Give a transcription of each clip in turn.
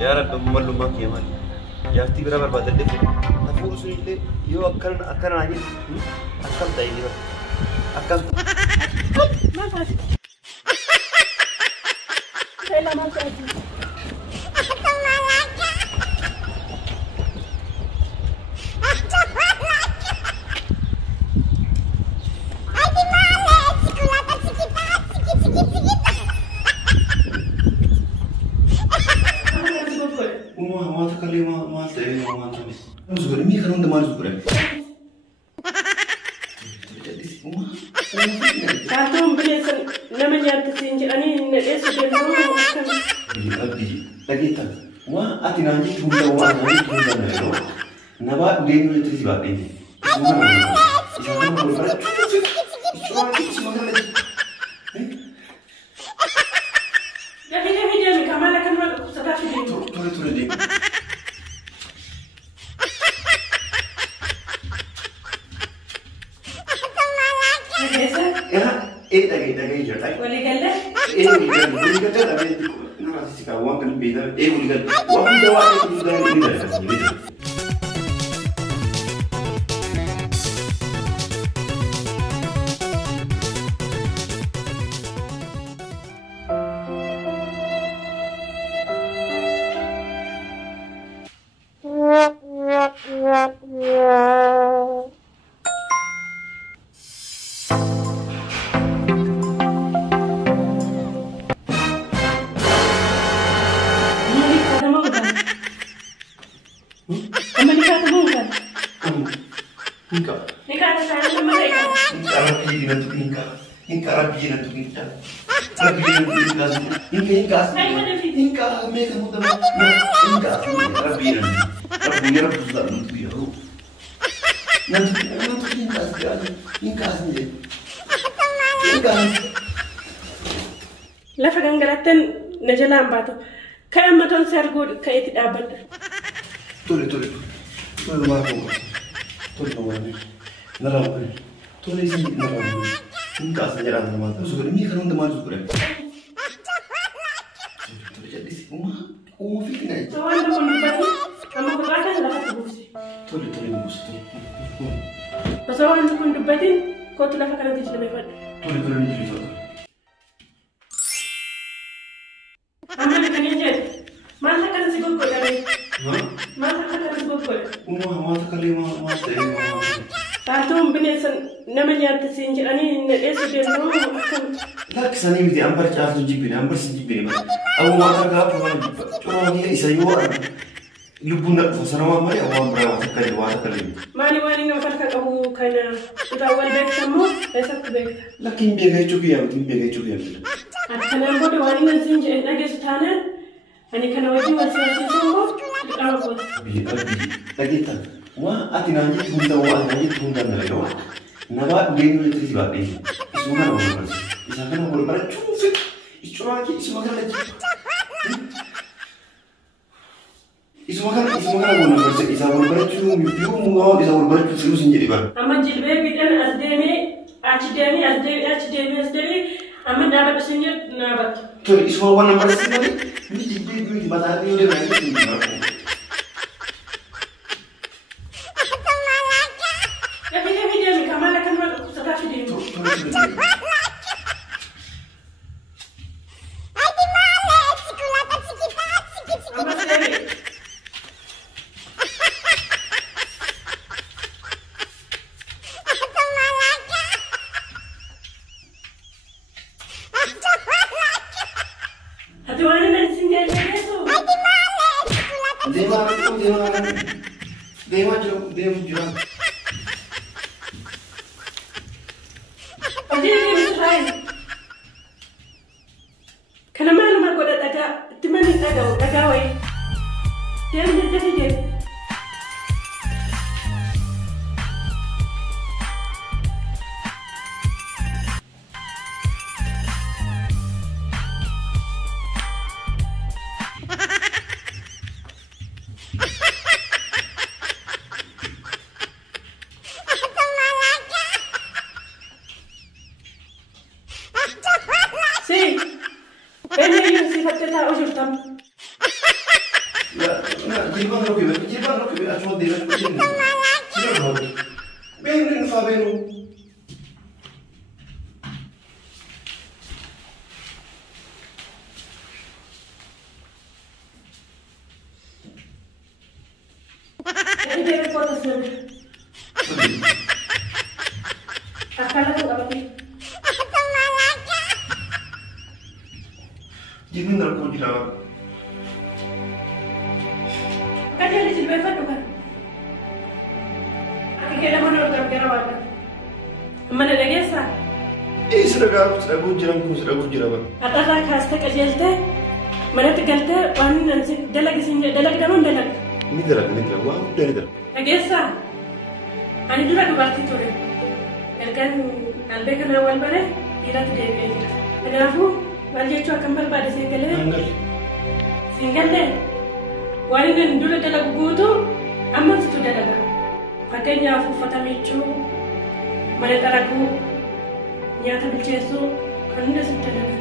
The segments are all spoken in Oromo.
يا رب ملومك يا مان يا أختي برا برباد اللي نفور سويلة يو أكن عاجل أكن تايلي أكن ما فاش لا ما فاش ما تكلم ما تقول ما تقول مزبور مي خلون دمار مزبور كاتم بليسن لما جات تسينج أني نلقي سبيلهم أبي لقيتها ما أتناجي تقول له أنا تقول له نبأ دينه يتري سبابين لا فكان قرأتن نجلان باتو كأن ما تنسر قول كأيت أبد تولي ما هو تولي ما هو نرى تولي سيد نرى إنك أصلا جرام ما تقول مي خلون دمار تقول تولي jadi uma fica aí soalnya kamu berkata lah kata busi tuli busi soalnya kamu debatin kau tidak akan nanti jadi lepas tuli jadi lepas aman kan aja mana kan sih kau dari mana kan sih kau mata kali mata Tatum binesan namanya tersinjir ani nese denu akan لا كساني بدي أمبر تعرف تجيبني أمبر سجيبني ما أو ما ترى كمان هي إسيوار لبنا فسنا ما أو أمبر واتكلم ماني نفرك أبو كنا تداول بيت سمو ليس بيت لكن بيجي شوفي أنا أقول واني نسينج نجس ثانا أنا كنا وجي وسياسي سمو أقول لكن ما أتناجي تقول له نبأ دينه يتري سبابين اسمه كنا بقول إذا كنا بقول شوفي إيشوراكي اسمه كنا بقول إذا بقول يوم ما إذا بقول فلوس إنجلي بقى أما جلبي بدن أصدمي أما نابت سنجر نابت تقول اسمه وانا مرسي مش جلبي بتاعي ولا ما Jilbaan rokkee achuma deemaa jennu. Sirna hawwatu. Beenu hin faa beenu. Jimin rakkoo jira. Kajeeli jilbeeffadhu kan. Akka keedama na gargara waaqa. Mana dhageessaa? Si dhaguu jiran kun si dhaguu jira bara. Haxarraa kaastee qajeeltee manatti galtee waan dalagdaman dalaga. Ni dalaga waan guddaa ni dalaga. Dhageessaa? Ani dura dubartii ture. Ergaan albee kanaa wal bare dhiiratti deebi'ee jira. Kanaafuu maal jechuu akkam barbaade siin galee? Siin galee? Waan inni dura dalagu guutuu amma situ dalaga. Fakkeenyaaf uffata miiccuu, mana xaraguu, nyaata bilcheessuu kan hunda situ dalaga.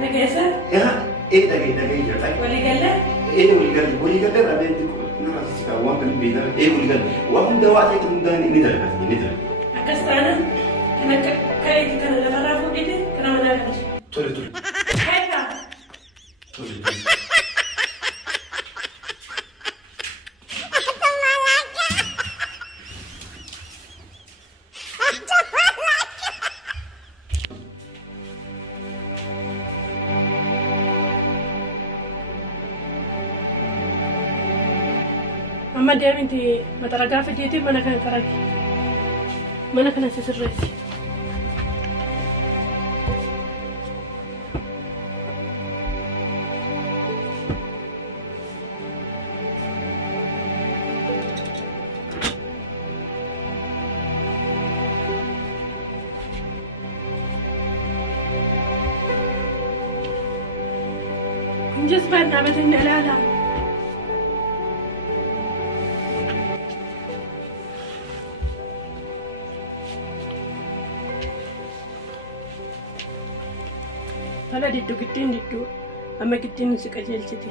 Dhageessaa? Dhagee jira. Waliigalee? Waliigalee rabeetti nama sikaa waan kan beekame waliigalee waan hunda waa ta'etu hundaan ni dalaga. Akkas taana kan akka ka'eeti kana lafarraa fuudhite kana manaa galche. Tole. Heekaa? Tole. Amma deemti maxaragaa fideetii mana kana taragi. Mana kana sisirreessi. Kunjes baadhaa batanne ilaalaa. Fala diddu gittiin diddu amma gittiin si qajeelchiti.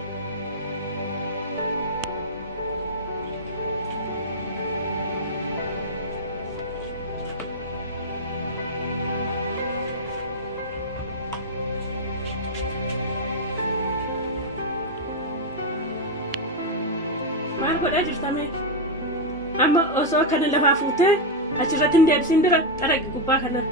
Maal godhaa jirtame? Amma osoo kana lafaa fuutee achirratti hin deebisiin dura xaragi gubbaa kana.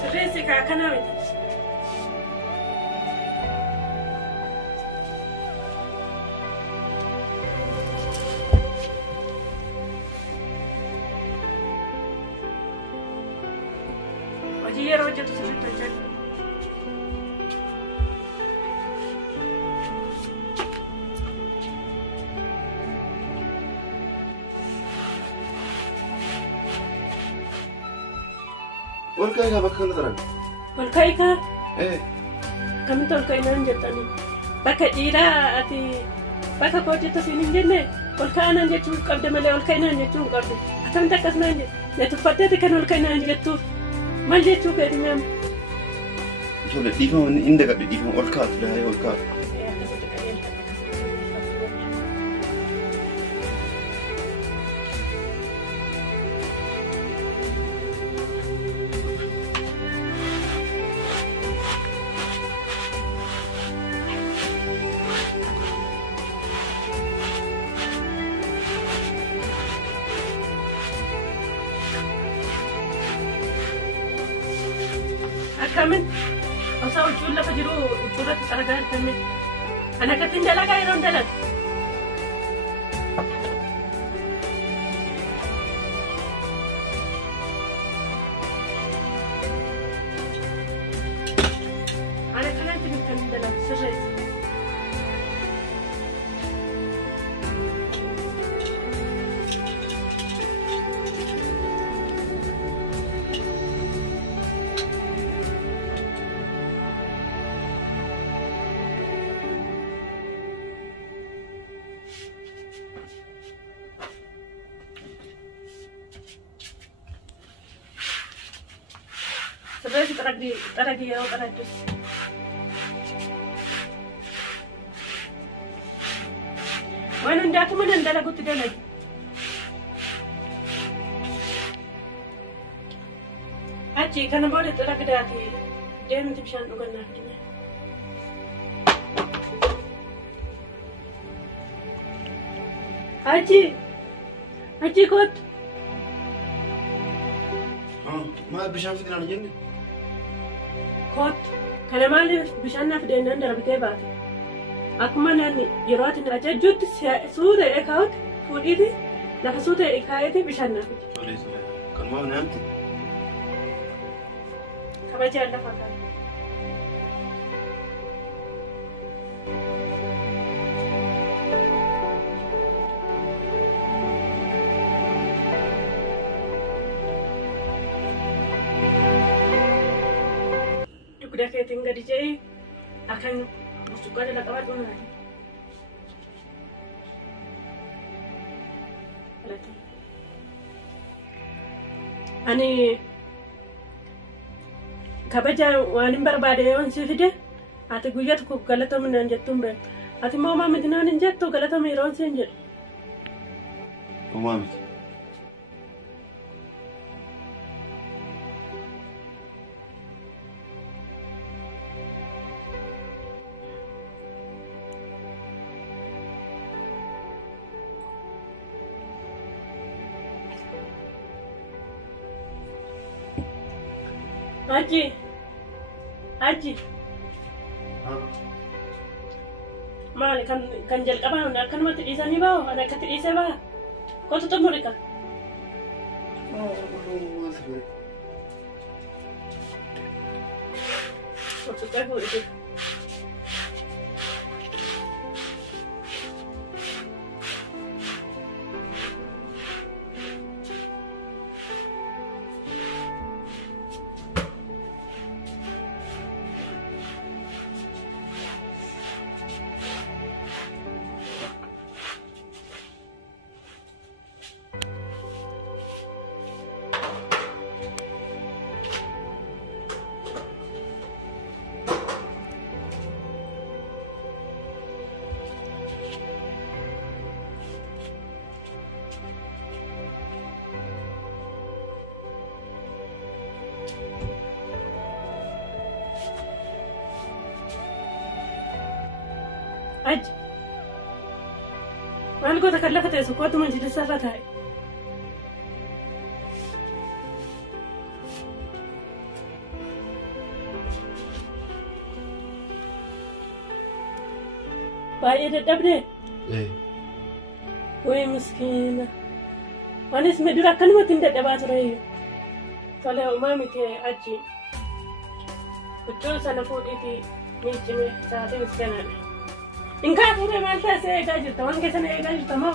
Sirreessi kana miti. Hojii yeroo hojjetu sirriitti hojjetu. Olkaa'ikaa bakka kana taran. Olkaa'ikaa? Kamitti olkaa'inaan jettanii? Bakka dhiiraa ati bakka koo hojjeta siin hin jenne olkaa'inaan jechuun qabda malee olkaa'inaan jechuun qabdu. Akkamitti akkasumaan jedhu? Netuffatteeti kan olkaa'inaan jettuuf maal jechuu feeti nyaama? Ijoollee dhiifama inni dagadhe dhiifama olkaatu daa'ee olkaatu. Kamen, osoo huccuun lafa jiru huccuurratti xaragaa hirkanne. Ana akkattiin dalagaa yeroon dalagu. Ana kanatti hirkanne dalagu sirreessi. Sebenarnya tarak dia tarak dus. Mana ndak aku mana ndak lagu tidak lagi. Aji karena boleh tarak dia hati dia nanti bisa nugan lagi. Aji kot. ما بشان فينا الجنة Kot, kana maaliif bishaan naaf deennaan darbitee baate? Akkuma naanni yeroo ati na ajajjuutti suuta kaa'utti fuudhiiti lafa suuta kaa'eeti bishaan naaf ije. كان ما نامت Kabajaan lafa kaa'e. Dugda keetiin gadi jedhee akan burcuqqoo jala qabadhu naani. Ani kabaja waan hin barbaade yoon si fide ati guyyaa tokko galatamu naan jettuun beektu. Ati immoo homaa miti naan hin jettu galatamu yeroon si hin jedhu. ومامتي Aji. Maali kan jalqabaan akkanumatti dhiisanii bahu kan akkatti dhiisee baha. Kootu xumuri kan. Burcuqqoo fuudhite. Aji. Maal goota kan lafa teessu kootu manjilisa irra taa'e. Baay'ee dadhabdee? Wayii miskiina. Anis dura akkanumatti hin dadhabaa tureeyyu. Tole uumaa miti aji. Huccuu sana fuudhiitii miicime sa'aatii miskiinaadha. Inkaa fuudhee maal taasise eegaa jirta? Waan keessa na eegaa jirta moo?